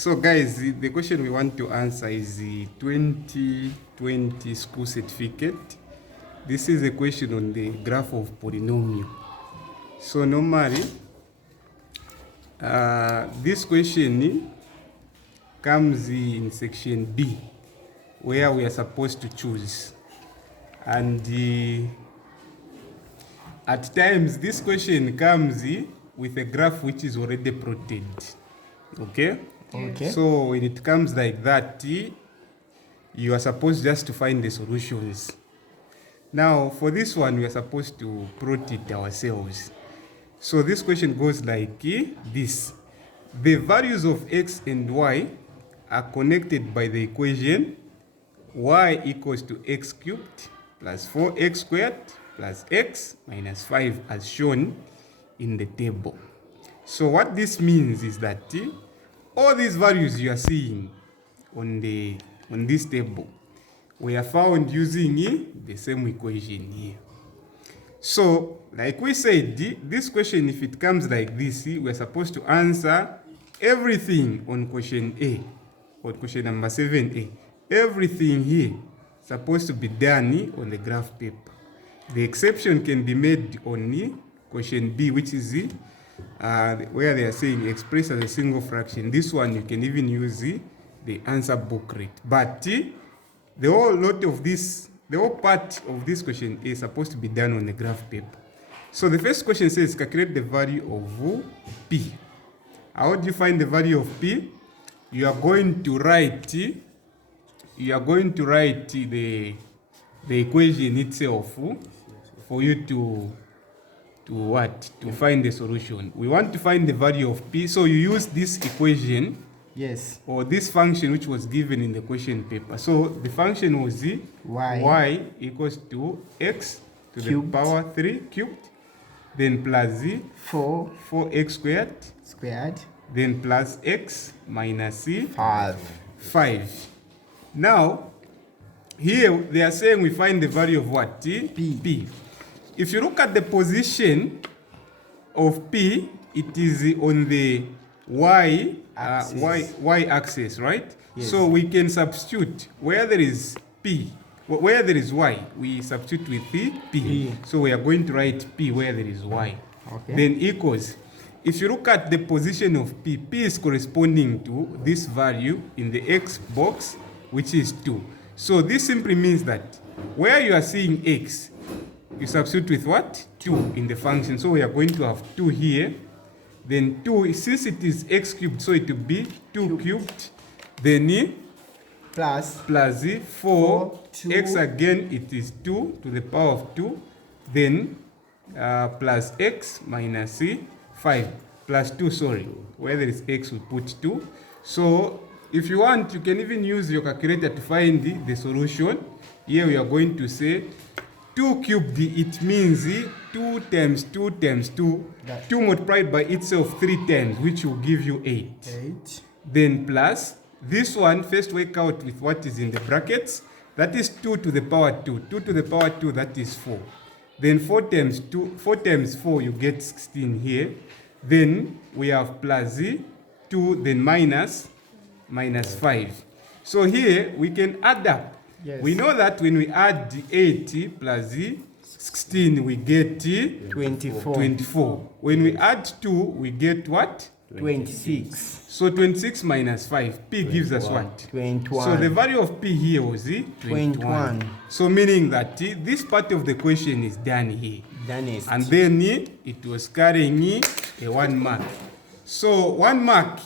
So guys, the question we want to answer is the 2020 school certificate. This is a question on the graph of polynomial. So normally, this question comes in section B, where we are supposed to choose. And at times, this question comes with a graph which is already plotted. Okay? Okay. So when it comes like that, you are supposed just to find the solutions. Now, for this one, we are supposed to plot it ourselves. So this question goes like this. The values of x and y are connected by the equation y equals to x cubed plus 4x squared plus x minus 5 as shown in the table. So what this means is that all these values you are seeing on this table were found using the same equation here. So, like we said, this question, if it comes like this, we're supposed to answer everything on question A, or question number 7A. Everything here supposed to be done on the graph paper. The exception can be made on question B, which is where they are saying express as a single fraction. This one you can even use the answer booklet. But the whole part of this question is supposed to be done on the graph paper. So the first question says calculate the value of P. How do you find the value of P? You are going to write the equation itself for you to find the solution. We want to find the value of P, so you use this equation, yes, or this function which was given in the question paper. So the function was y equals to x to cubed, the power 3 cubed, then plus 4x squared, then plus x minus 5. Now, here they are saying we find the value of what? P. If you look at the position of P, it is on the y axis, right? Yes. So we can substitute where there is P, where there is y, we substitute with P. So we are going to write P where there is y. Okay. Then equals. If you look at the position of P, P is corresponding to this value in the x box, which is 2. So this simply means that where you are seeing x, you substitute with what? 2 in the function. So we are going to have 2 here. Then 2, since it is x cubed, so it will be 2 cubed. Then plus 4, x again, it is 2 to the power of 2. Then plus x minus 5. Plus 2, sorry. Where there is x, we put 2. So if you want, you can even use your calculator to find the solution. Here we are going to say 2 cubed, it means 2 times 2 times 2. 2 multiplied by itself 3 times, which will give you 8. Then plus this one, first work out with what is in the brackets. That is 2 to the power 2. 2 to the power 2, that is 4. Then 4 times 4, you get 16 here. Then we have plus 2, then minus 5. So here we can add up. Yes. We know that when we add 8 plus 16, we get 24. When we add 2, we get what? 26. So 26 minus 5, P 21. Gives us what? 21. So the value of P here was 21. So meaning that this part of the question is done here. And then it was carrying a 1 mark. So 1 mark,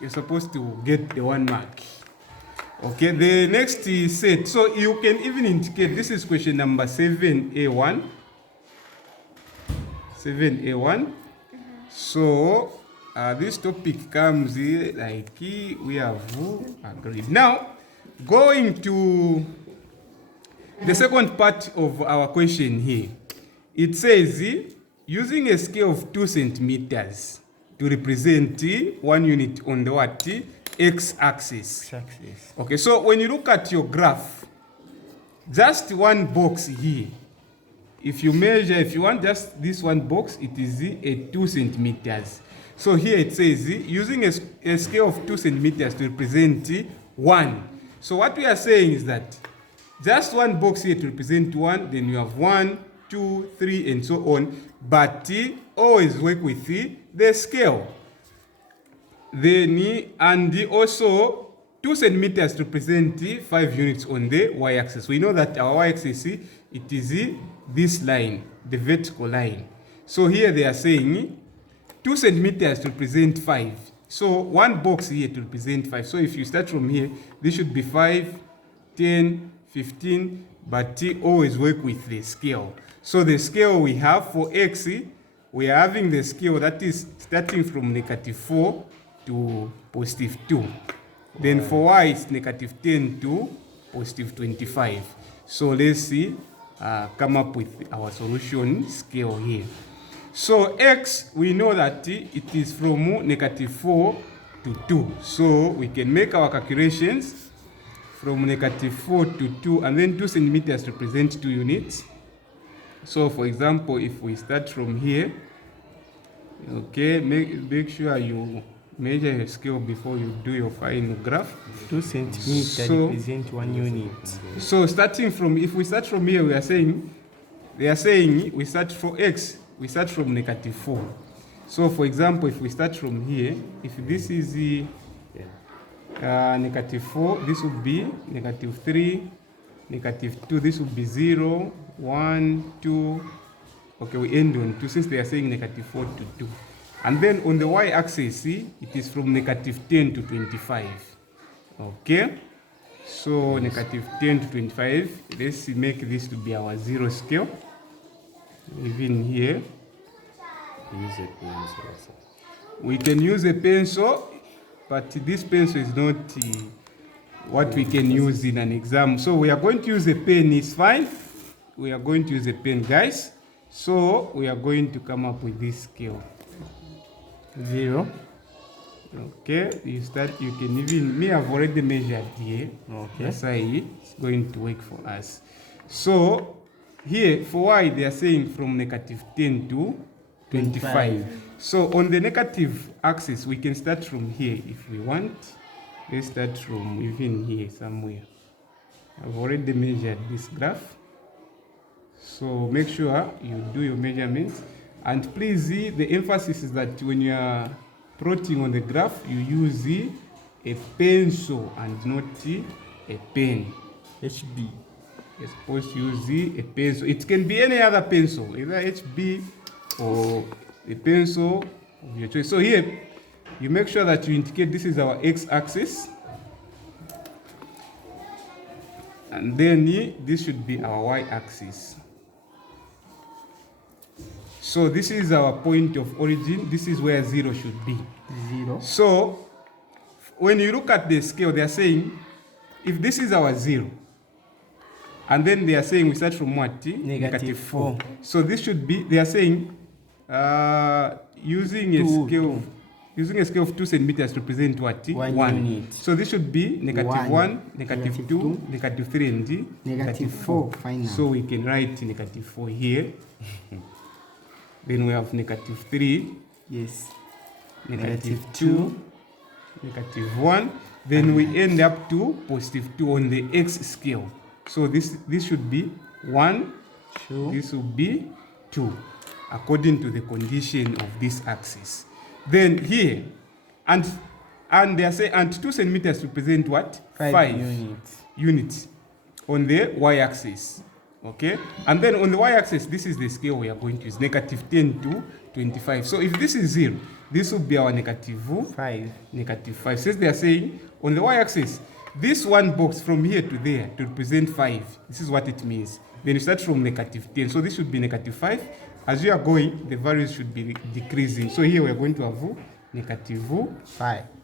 you're supposed to get the 1 mark. Okay, the next is set. So you can even indicate this is question number 7A1. 7A1. So this topic comes like we have agreed. Now, going to the second part of our question here. It says using a scale of 2 centimeters to represent 1 unit on the what? X-axis. Okay, so when you look at your graph, just one box here, if you want just this one box, it is a 2 centimeters. So here it says using a scale of 2 centimeters to represent 1. So what we are saying is that just one box here to represent 1, then you have 1, 2, 3, and so on. But always work with the scale. Then and also 2 centimeters to represent 5 units on the y-axis. We know that our y-axis, it is this line, the vertical line. So here they are saying 2 centimeters to represent 5. So one box here to represent 5. So if you start from here, this should be 5, 10, 15, but always work with the scale. So the scale we have for x, we are having the scale that is starting from -4 to +2. Then for y, it's -10 to +25. So let's see, come up with our solution scale here. So x, we know that it is from -4 to 2. So we can make our calculations from -4 to 2, and then 2 centimeters represent 2 units. So for example, if we start from here, okay, make sure you measure your scale before you do your final graph. 2 centimeters So- represent 1 unit. So starting from, if we start from here, they are saying we start for x, we start from -4. So for example, if we start from here, if this is -4, this would be -3, -2, this would be 0, 1, 2. Okay, we end on 2 since they are saying -4 to 2. And then on the y-axis, it is from -10 to 25. Okay, so -10 to 25. Let's make this to be our 0 scale. Even here, Use a pencil also. we can use a pencil, but this pencil is not what we can use in an exam. So we are going to use a pen, it's fine. We are going to use a pen, guys. So we are going to come up with this scale. 0. Okay, you can even, me, I've already measured here. Okay. That's why it's going to work for us. So here, for y, they are saying from -10 to 25. So on the negative axis, we can start from here if we want. Let's start from even here somewhere. I've already measured this graph. So make sure you do your measurements. And please, the emphasis is that when you are plotting on the graph, you use a pencil and not a pen. HB. You're supposed to use a pencil. It can be any other pencil, either HB or a pencil of your choice. So here, you make sure that you indicate this is our x-axis. And then this should be our y-axis. So this is our point of origin. This is where 0 should be. 0. So when you look at the scale, they are saying if this is our 0, and then they are saying we start from what? -4. So this should be, they are saying using a scale of 2 centimeters to represent what? 1 unit. So this should be -1, -2, -3, and -4 final. So we can write -4 here. Then we have -3, yes. -2, -1. Then we end up to +2 on the x scale. So this should be 1. 2. This will be 2, according to the condition of this axis. Then here, and they are saying, and 2 centimeters represent what? 5 units on the y-axis. Okay, and then on the y-axis, this is the scale we are going to use, -10 to 25. So if this is 0, this will be our -5. -5. Since they are saying on the y-axis, this one box from here to there to represent 5, this is what it means. Then you start from -10. So this should be -5. As you are going, the values should be decreasing. So here we are going to have -5.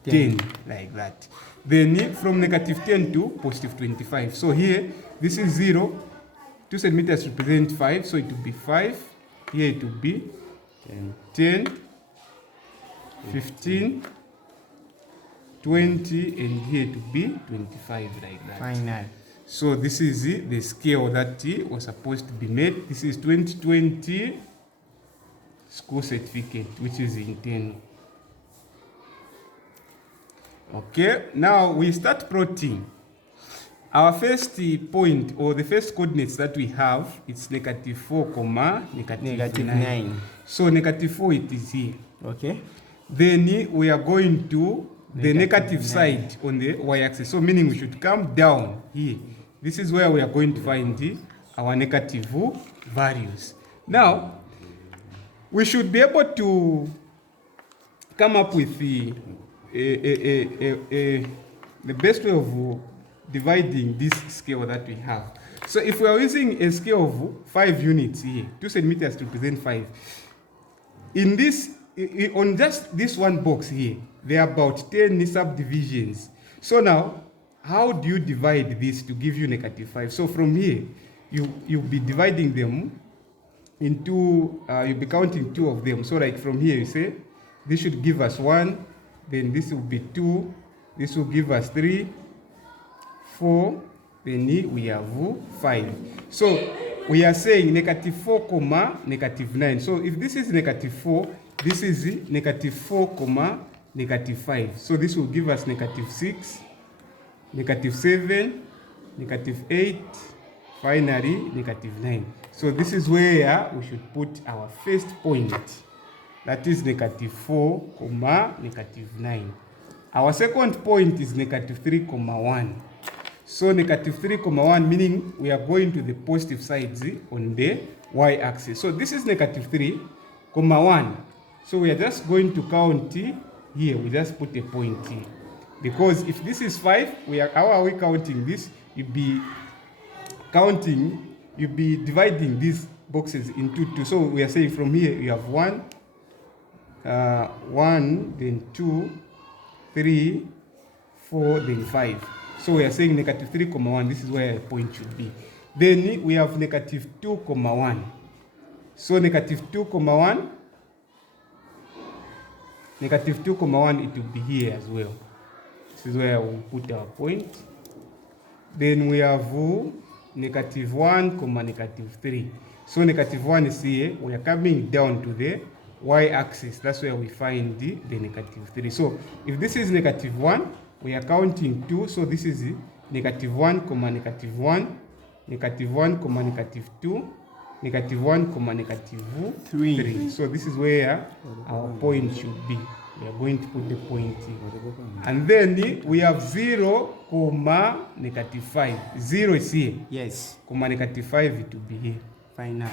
10, like that. Then from -10 to +25. So here, this is 0. 2 centimeters represent 5, so it will be 5. Here it will be 10, 15, 20, and here it will be 25, like that. Final. So this is the scale that was supposed to be made. This is 2020 school certificate, which is internal. Okay, now we start plotting. Our first point, or the first coordinates that we have, it's -4, negative 9. So -4, it is here. Okay. Then we are going to the negative 9 side on the y-axis. So meaning we should come down here. This is where we are going to find our negative values. Now, we should be able to come up with the best way of dividing this scale that we have. So if we are using a scale of 5 units here, 2 centimeters to represent 5, in this, on just this one box here, there are about 10 subdivisions. So now, how do you divide this to give you -5? So from here, you'll be dividing them into, you'll be counting 2 of them. So like from here, you say, this should give us 1, then this will be 2, this will give us 3, 4, then we have 5. So we are saying -4, -9. So if this is -4, this is -4, -5. So this will give us -6, -7, -8, finally -9. So this is where we should put our first point. That is -4, -9. Our second point is -3, 1. So -3, 1, meaning we are going to the positive sides on the y-axis. So this is -3, 1. So we are just going to count here. We just put a point here. Because if this is 5, how are we counting this? You'll be dividing these boxes into 2. So we are saying from here you have 1, then 2, 3, 4, then 5. So we are saying -3, 1. This is where a point should be. Then we have -2, 1. So -2, 1. -2, 1, it will be here as well. This is where we put our point. Then we have -1, -3. So -1 is here. We are coming down to the y-axis. That's where we find the -3. So if this is -1, we are counting 2. So this is -1, -1, -1, -2, -1, -3. So this is where our point should be. We are going to put the point here. And then we have 0, -5. 0 is here. Yes. -5, it will be here. Final.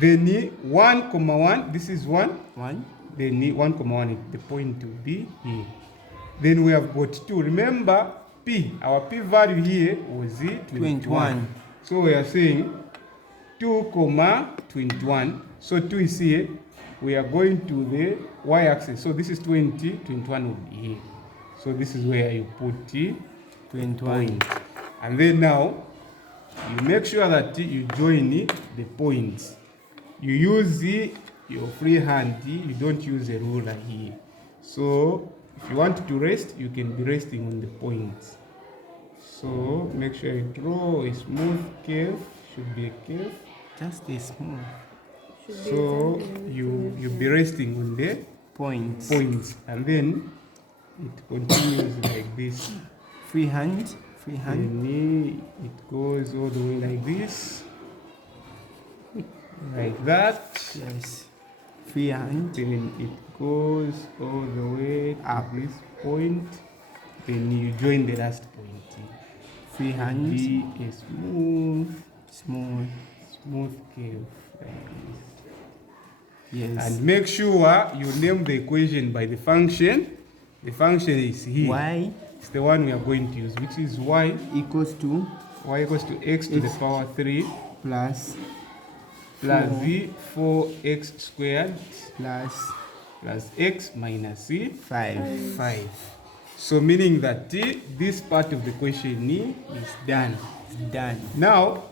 Then 1, 1, this is 1. 1. Then 1, 1, the point will be here. Then we have got 2. Remember, P, our P value here was 21. So we are saying 2, 21. So 2 is here. We are going to the y-axis. So this is 20, 21 will be here. So this is where you put 21. And then now, you make sure that you join the points. You use your free hand, you don't use a ruler here. So if you want to rest, you can be resting on the points. So make sure you draw a smooth curve, should be a curve. Just a smooth. So you'll be resting on the points. And then it continues like this. Free hand. And it goes all the way like this. Like that. Yes. Free hand. Then it goes all the way to this point. Then you join the last point. Free hand. Be a smooth curve like this. Yes. And make sure you name the equation by the function. The function is here. Y. It's the one we are going to use, which is y equals to x to the power 3 plus v 4x squared plus x minus 5. So meaning that this part of the question is done. Done. Now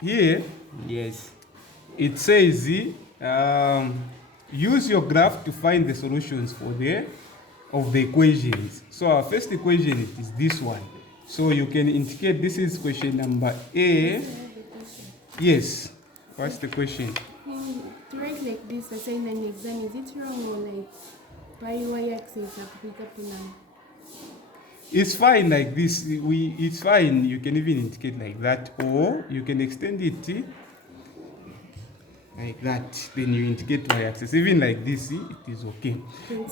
here, yes, it says use your graph to find the solutions for the equations. So our first equation is this one. So you can indicate this is question number A. Yes. What's the question? To write like this, assign an exam, is it wrong or like by y-axis to pick up to now? It's fine like this. It's fine. You can even indicate like that, or you can extend it like that. Then you indicate y-axis. Even like this, it is okay.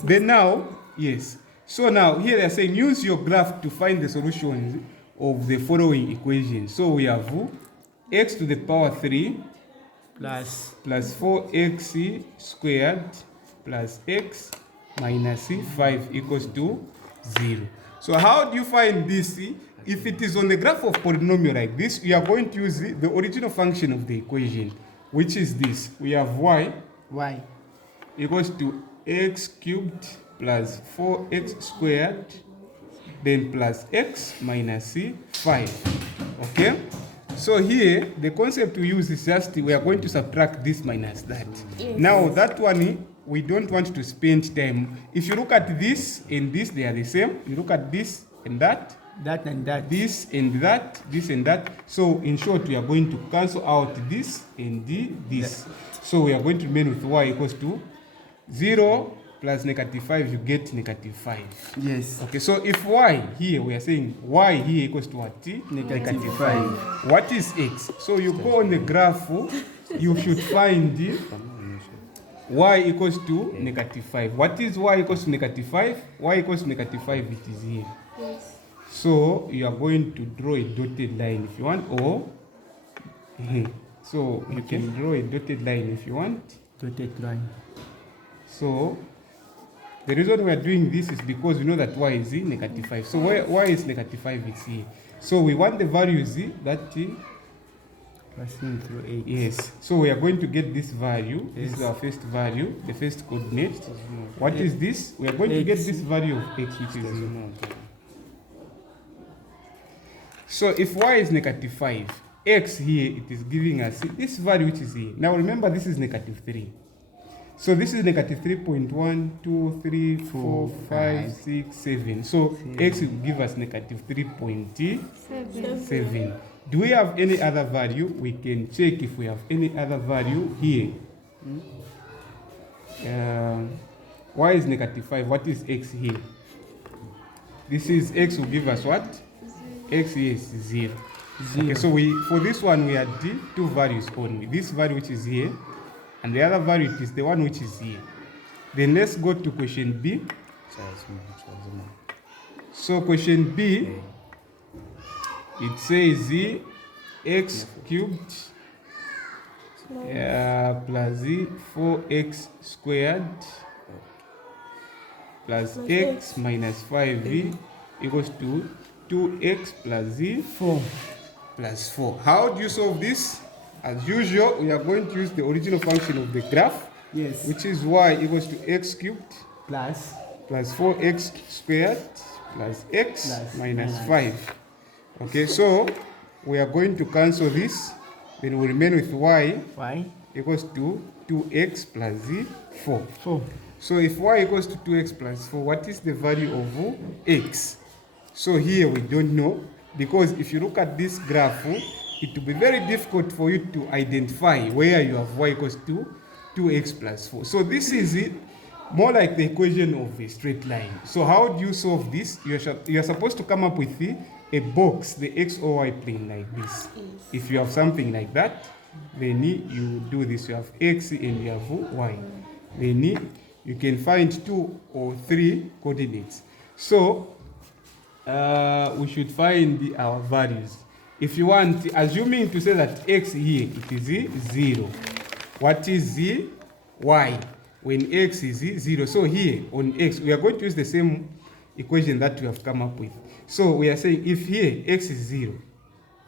Then now, yes. So now here they are saying use your graph to find the solutions of the following equation. So we have x to the power 3 plus plus 4x squared plus x minus 5 equals to 0. So how do you find this? If it is on the graph of polynomial like this, we are going to use the original function of the equation, which is this. We have y equals to x cubed plus 4x squared, then plus x minus 5. Okay? So here, the concept we use is just we are going to subtract this minus that. Yes. Now that one, we don't want to spend time. If you look at this and this, they are the same. You look at this and that, and that. this and that, this and that. So in short, we are going to cancel out this and this. So we are going to remain with y equals to 0 plus negative 5, you get negative 5. Yes. Okay, so if y here, we are saying y here equals to what? Negative 5. What is x? So you go on the graph, you should find y equals to negative 5. What is y equals to negative 5? Y equals to negative 5, it is here. Yes. So you are going to draw a dotted line if you want, or so you can draw a dotted line if you want. Dotted line. So the reason we are doing this is because we know that y is negative 5. So y is negative 5, it's here. So we want the values that Passing through 8. yes. So we are going to get this value. This is Yes. our first value, the first coordinate. What is this? We are going to get this value of x, which is here. So if y is negative 5, x here, it is giving us this value which is here. Now remember, this is negative 3. So this is negative 3.1, 2, 3, 4, 5, 6, 7. So x will give us negative 3.7. Do we have any other value? We can check if we have any other value here. Y is negative 5. What is x here? This is x will give us what? X here is 0. Okay, so for this one we had two values only. This value which is here, and the other value is the one which is here. Then let's go to question B. So question B, it says x cubed plus 4x squared plus x minus 5 equals to 2x plus 4 plus 4. How do you solve this? As usual, we are going to use the original function of the graph, Yes. which is y equals to x cubed Plus plus 4x squared plus x Plus minus minus. 5. Okay, so we are going to cancel this. Then we remain with y equals to 2x plus 4. 4. So if y equals to 2x plus 4, what is the value of x? So here we don't know, because if you look at this graph, it will be very difficult for you to identify where you have y equals to 2x plus 4. So this is it, more like the equation of a straight line. So how do you solve this? You are supposed to come up with a box, the x or y plane like this. If you have something like that, then you do this. You have x and you have y. Then you can find 2 or 3 coordinates. So we should find our values. If you want, assuming to say that x here, it is 0. What is y? When x is 0. So here on x, we are going to use the same equation that we have come up with. So we are saying if here x is 0,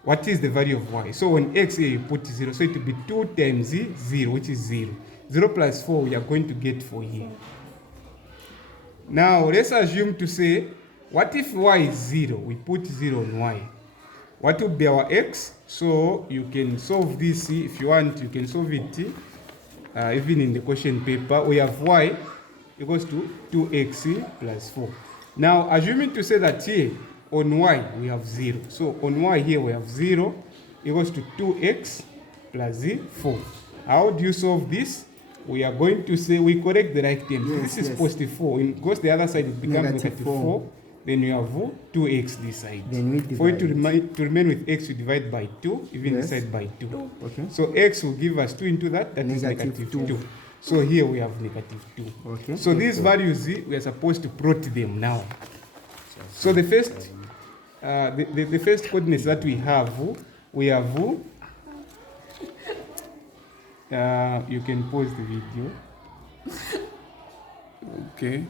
what is the value of y? So on x here you put 0. So it will be 2 times 0, which is 0. 0 plus 4, we are going to get 4 here. Now let's assume to say, what if y is 0? We put 0 on y. What would be our x? So you can solve this if you want. You can solve it even in the question paper. We have y equals to 2x plus 4. Now assuming to say that here on y we have 0. So on y here we have 0 equals to 2x plus 4. How do you solve this? We are going to say we correct the right term. Yes, this is yes. positive 4. It goes the other side, it becomes negative 4. then you have 2x this side. Then we For it divide. to remain with x, we divide by 2, even Yes. this side by 2. Okay. So x will give us 2 into that is Negative negative 2. 2. So here we have negative 2. Okay. So these values, we are supposed to plot them now. So the first, the first coordinates that we have you can pause the video. Okay.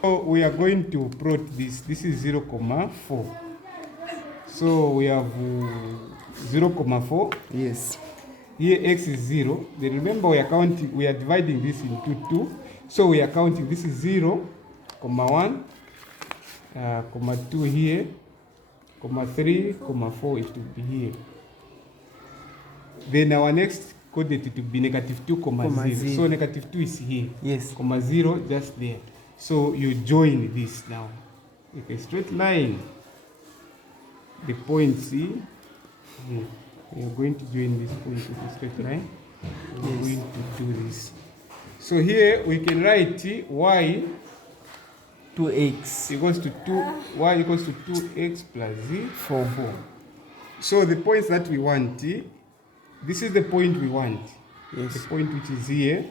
So we are going to plot this. This is 0, 4. So we have 0, 4. Yes. Here x is 0. Then remember we are dividing this into 2. So we are counting this is 0, 1, 2 here, 3, 4 it will be here. Then our next coordinate to be negative 2, 0. So negative 2 is here. Yes. 0 just there. So you join this now with a straight line. The point C. We are going to join this point with a straight line. We are going to do this. So here we can write y 2x equals to 2 equals to 2x plus 4. So the points that we want, this is the point we want. Yes. The point which is here.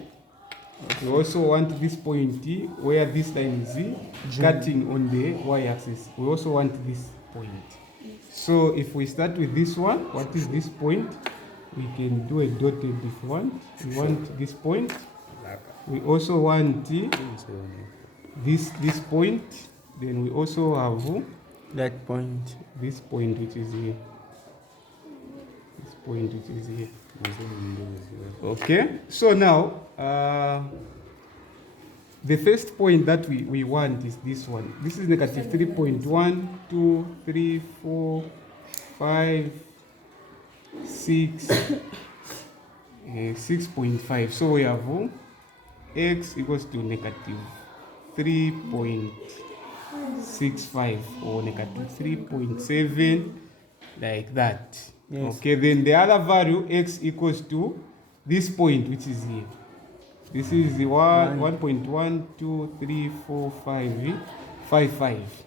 We also want this point where this line is cutting on the y-axis. We also want this point. So if we start with this one, what is this point? We can do a dotted if we want. We want this point. We also want this point. Then we also have that point. this point which is here. This point which is here. Okay. So now the first point that we want is this one. This is negative 3.1, 2, 3, 4, 5, 6, 6.5. So we have x equals to negative 3.65 or negative 3.7, like that. Yes. Okay, then the other value x equals to this point which is here. This is the 1.1, 2, 3, 4, 5, 5.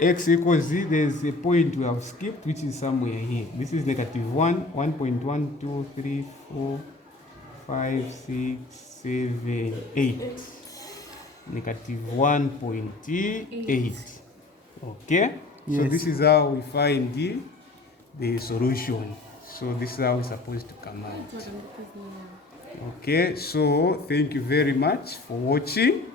X equals z, there's a point we have skipped which is somewhere here. This is negative 1, 1.1, 2, 3, 4, 5, 6, 7, 8. Negative 1.8. Okay? Yes. So this is how we find the solution. So this is how it's supposed to come out. Okay, so thank you very much for watching.